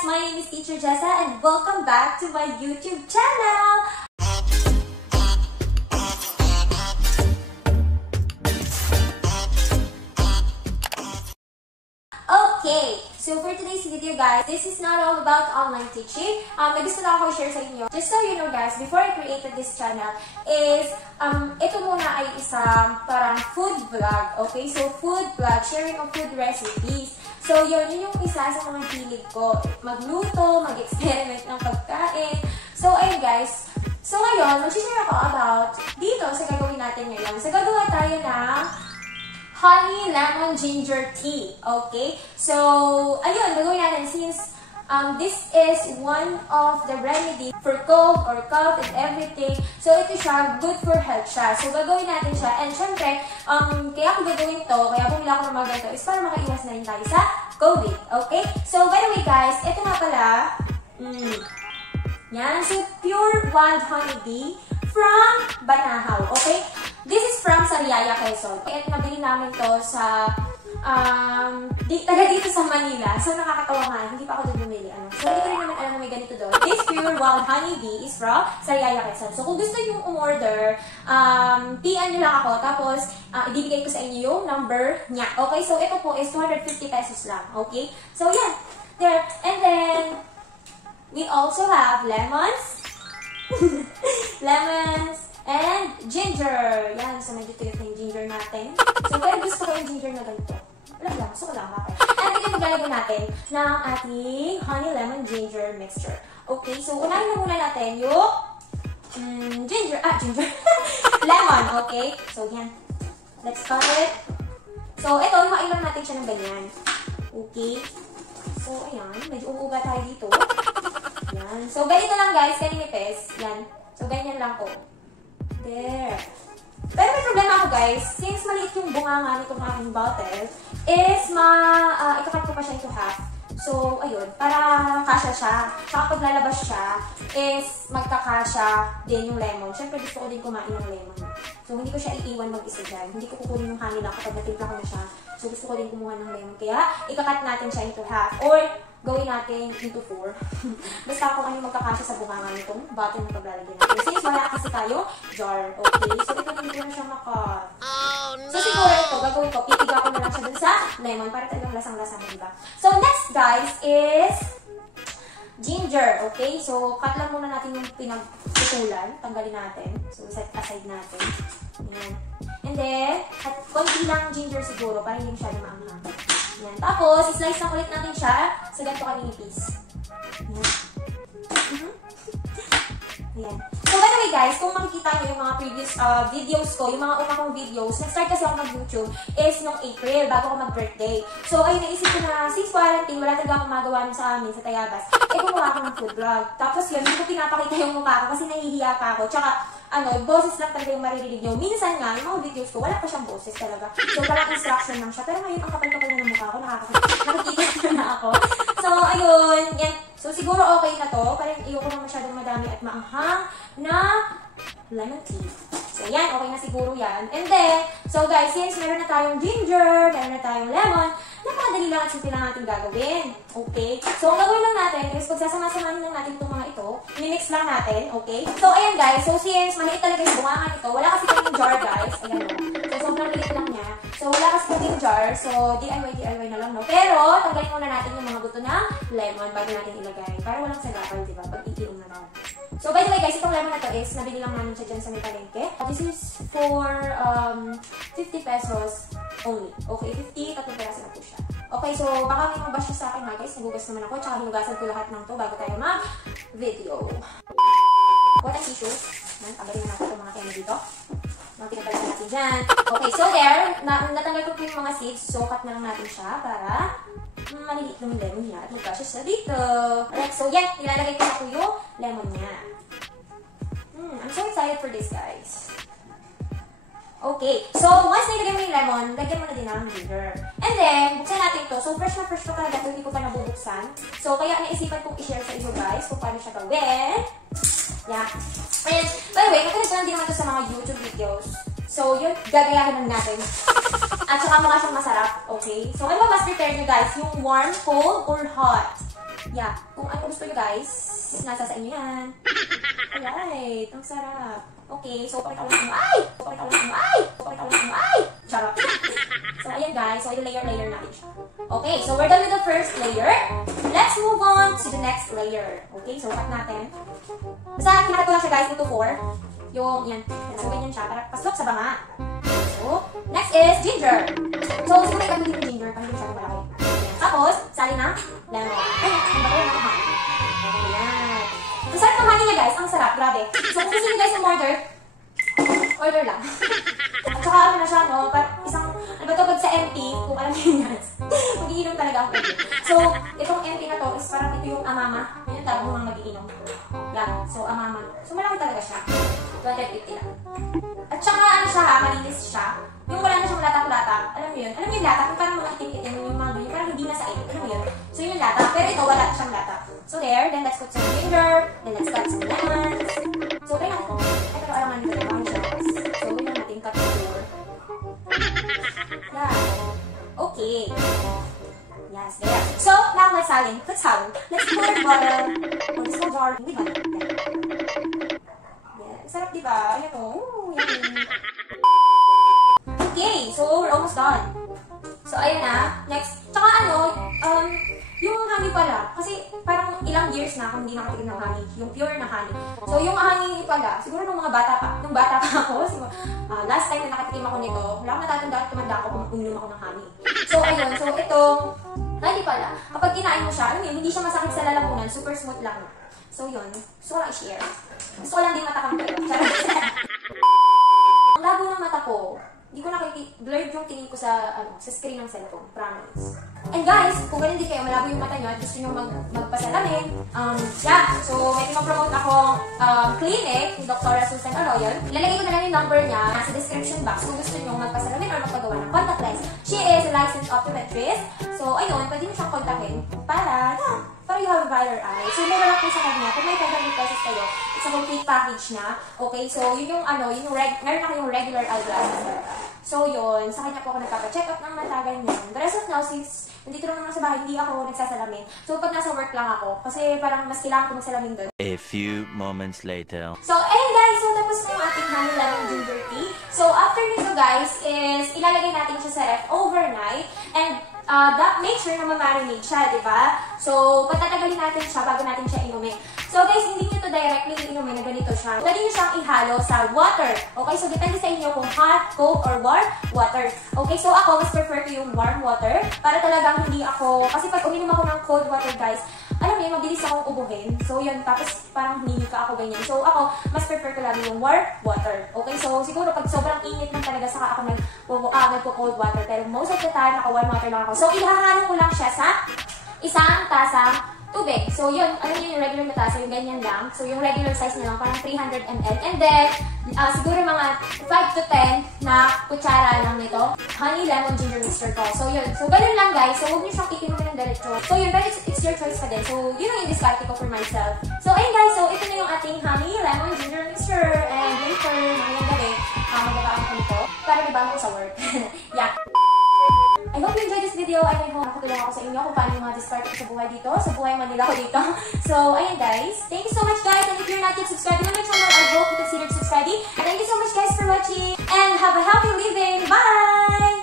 guys! My name is Teacher Jessa and welcome back to my YouTube channel! Okay, so for today's video guys, this is not all about online teaching. May gusto lang ako share sa inyo. Just so you know guys, before I created this channel is, ito muna ay isang parang food vlog. Okay, so food vlog, sharing of food recipes. So yun yung isa sa mga hilig ko. Magluto, mag-experiment ng pagkain. So ayun guys, so ngayon, mag-share ako about dito sa gagawin natin ngayon. So gagawa tayo ng honey lemon ginger tea. Okay? So, ayun, gagawin natin since this is one of the remedy for cold or cough and everything. So, ito siya, good for health siya. So, gagawin natin siya. And syempre, kaya ako gagawin to, kaya bumili ako ng mga ganito, is para makaiwas na rin tayo sa COVID. Okay? So, by the way guys, ito nga pala, yan. So, pure wild honey bee from Banahaw. Okay? This is from Sariaya, Quezon. At nabili namin to sa, taga dito sa Manila. So, nakakatawa nga. Hindi pa ako doon bumili. So, hindi ko rin naman alam na may ganito doon. This pure wild honey bee is from Sariaya, Quezon. So, kung gusto nyo umorder, PM nyo lang ako. Tapos, ibibigay ko sa inyo yung number niya. Okay? So, ito po is 250 pesos lang. Okay? So, yeah. There. And then, we also have lemons. Lemons. And ginger. Yan. So, medyo tuyot na yung ginger natin. So, pero gusto ko yung ginger na ganito. Wala lang. Gusto ko lang. Okay. And ito yung maglalagay natin ng ating honey lemon ginger mixture. Okay. So, unahin na muna natin yung ginger. Lemon. Okay. So, yan. Let's cut it. So, ito. Lumain lang natin siya ng ganyan. Okay. So, ayan. Medyo uuga tayo dito. Yan. So, ganito lang guys. Kaninipis. Yan. So, ganyan lang po. There. Pero may problema ako guys, since maliit yung bunganga nitong aking bottle, is ikakat ko pa siya into half. So, ayun, para kasya siya. Saka pag lalabas siya, is magkakasya din yung lemon. Siyempre gusto ko din kumain ng lemon. So, hindi ko siya iiwan mag-isa dyan. Hindi ko kukunin yung honey lang kapag natimpla ko na siya. So, gusto ko din kumuha ng lemon. Kaya, ikakat natin siya into half. Or, gawin natin into 4. Basta kung ano magkakasya sa bunganga nitong bottle na paglalagyan natin. Since wala kasi tayo jar. Okay? So, ito hindi ko na siya makat. Oh, no! So, siguro ito, gagawin ko. Pipiga ko na lang siya dun sa lemon para talagang lasang-lasang, diba? So, next guys is ginger. Okay? So, cut lang muna natin yung pinagputulan. Tanggalin natin. So, set aside natin. Ayan. And then, at konti lang ginger siguro para hindi masyado maanghang. Ayan. Tapos, slice lang ulit natin siya sa ganito kaninipis. Ayan. Ayan. So, by the way guys, kung makikita nyo yung mga previous videos ko, yung mga una kong videos, nag-start kasi ako mag-YouTube is nung April, bago ako mag-birthday. So, ayun, naisip ko na, since quarantine, wala talaga akong magawa sa amin, sa Tayabas, gumawa ako ng food vlog. Tapos yun, hindi ko pinapakita yung mukha ko kasi nahihiya pa ako. Tsaka, boses lang talaga yung maririnig nyo. Minsan nga, yung mga videos ko, wala pa siyang boses talaga. So, parang instruction lang siya. Pero ngayon, ang kapal-kapal na ng mukha ko, nakakita na ako. So, ayun, yan. So, siguro okay na to. Parang iyo ko na masyadong madami at maanghang na lemon tea. So, yan. Okay na siguro yan. And then, so guys, since meron na tayong ginger, meron na tayong lemon, napakadali lang at simple lang natin gagawin. Okay? So, ang gagawin lang natin is pagsasama-samahin lang natin itong mga ito, mimix lang natin. Okay? So, ayan guys. So, since maliit talaga yung bunganga nito, wala kasi kaming jar guys. Ayan o. So, sobrang liit lang niya. So, wala kasi kaming jar. So, DIY na lang, no? Pero, tanggalin muna natin yung mga buto ng lemon bago natin ilagay. Para walang sagapal, diba? Pag iinom na lang. So, by the way guys, itong lemon na to is, nabili lang namin siya dyan sa may palengke. This is for 50 pesos only. Okay, 50, tatlong peraso na po siya. Okay, so baka may mabash sa akin ha guys. Nagugas naman ako, tsaka hinugasan ko lahat ng to bago tayo mag-video. What a tissue. Yan, tanggalin natin itong mga kaya dito. Mga pinagbalagay natin dyan. Okay, so there, natanggal ko po yung mga seeds. So, cut na lang natin siya para maliliit ng lemon niya at magkasya siya dito. Alright, so yan, nilalagay ko na po yung lemon niya. I'm so excited for this, guys. Okay, so once nilagay mo yung lemon, lagyan mo na din ng ginger. And then, buksan natin to. So, fresh na talaga ito, hindi ko pa nabubuksan. So, kaya naisipan kong i-share sa inyo, guys, kung paano siya gawin. Yeah. And, by the way, nakalimutan din naman ito sa mga YouTube videos. So, yun, gagayahin lang natin. At saka mukha siyang masarap, okay? So, ano ba mas prepare nyo, guys? Yung warm, cold, or hot? Yeah, kung ano gusto nyo guys, nasa sa inyo yan. Alright, ang sarap. Okay, so pakita ko lang mo. Ay! Pakita ko lang mo. Ay! Pakita ko lang mo. Ay! Charot. So, ayan guys. So, i-layer natin siya. Okay, so we're done with the first layer. Let's move on to the next layer. Okay, so cut natin. Basta, kinakat ko lang siya guys into 4. Yung, yan. So, ganyan siya. Para paslok sa banga. So, next is ginger. So, siguro ikaw yung ginger. Para hindi siya malaki. Tapos, sali na lemon. Ay, ang bago na ako. Ayan. Ang sarap ng honey niya guys. Ang sarap. Grabe. So, kung gusto niyo guys yung order lang. At saka ano na siya, no? Isang, ano ba ito, pag sa MP, kung alam niyo yan. Mag-iinom talaga ako. So, itong MP na to is parang ito yung amama. Yun yung tawag ng mga mag-iinom. Yan. So, amama. So, malaki talaga siya. 250 lang. At saka ano siya ha, malinis siya. Yung wala na siyang latak-latak. Alam mo yun? Alam mo yung latak? Yung parang mga itim-itim yung mga ganyan. Parang hindi masait. Alam mo yun? So, yun yung latak. Pero ito, wala siyang latak. So, there. Then, let's put some ginger. Then, let's cut some lemons. So, try natin. Ay, pero alam natin ito. So, yun yung natin cut flour. Yeah. Okay. Yes, there. So, now let's salin. Let's pour water. Oh, this one jar. Hindi ba? Yeah. Sarap, di ba? Ayan o. Yummy. Okay, so we're almost done. So, ayan na. Next. Tsaka ano, yung honey pala, kasi parang ilang years na akong hindi nakatikim ng honey. Yung pure na honey. So, yung honey pala, siguro nung bata pa ako, siguro, last time na nakatikim ako nito, wala akong natatandaan, tumanda ako kung uminom ako ng honey. So, ayun. So, itong honey pala, kapag kinain mo siya, alam mo yun, hindi siya masakit sa lalamunan, super smooth lang. So, yun. Gusto ko lang i-share. Gusto ko lang din matakam kayo. Ang labo ng mata ko, hindi ko blurred yung tingin ko sa screen ng cellphone. Promise. And guys, kung ganun din kayo, malabo yung mata nyo at gusto nyo magpasalamin, yeah, so may promote akong clinic ni Dr. Susan Arroyo. Ilalagay ko na lang yung number niya sa description box kung gusto nyo magpasalamin or magpagawa ng contact lens. She is a licensed optometrist. So, ayun, pwede nyo siyang kontakin para you have a brighter eye. So, meron lang po sa kanya. Kung may 500 pesos kayo, it's a complete package na. Okay, so yun yung meron ako yung regular eyeglasses. So, yun. Sa kanya po ako nagpapacheck up ng mata, ganyan. The rest of now, since nandito naman sa bahay, hindi ako nagsasalamin. So, pag nasa work lang ako, kasi parang mas kailangan ko magsalamin doon. A few moments later. So, ayun guys, so tapos na yung ating honey lemon ginger tea. So, after nito guys, is ilalagay natin siya sa ref overnight. And, make sure na ma-marinate siya, di ba? So, patatagalin natin siya bago natin siya inumin. So, guys, hindi nyo ito directly inumin na ganito siya. Pwede nyo siyang ihalo sa water. Okay? So, depende sa inyo kung hot, cold, or warm water. Okay? So, ako, mas prefer ko yung warm water para talagang hindi ako, kasi pag uminom ako ng cold water, guys, alam niyo, mabilis akong ubuhin. So, yun. Tapos, parang hinika ako ganyan. So, ako, mas prefer ko lagi yung warm water. Okay? So, siguro, pag sobrang init lang talaga, saka ako nagpo-cold water. Pero most of the time, naka-warm water lang ako. So, ihahalo ko lang siya sa isang tasang tubig. So, yun. Alam niyo yung regular na tasa, yung ganyan lang. So, yung regular size niya lang, parang 300 ml. And then, siguro mga 5 to 10 na kutsara lang nito. Honey, lemon, ginger mixture ko. So, yun. So, ganun lang guys. So, huwag niyo siyang ikinumin ng diretso. So, yun. But it's your choice pa din. So, yun ang yung discard ko for myself. So, ayun guys. So, ito na yung ating honey, lemon, ginger mixture. And later, ngayong gabi, magabaan ko nito para dibago sa work. Yeah. I hope you enjoyed this video. I hope nakatulong ako sa inyo kung paano yung mga discard ko sa buhay dito. Sa buhay Manila ko dito. So, ayun guys. Thank you so much guys. And if you're not yet subscribed to my channel, I hope you consider subscribing. And thank you so much guys for watching. And have a happy living. Bye!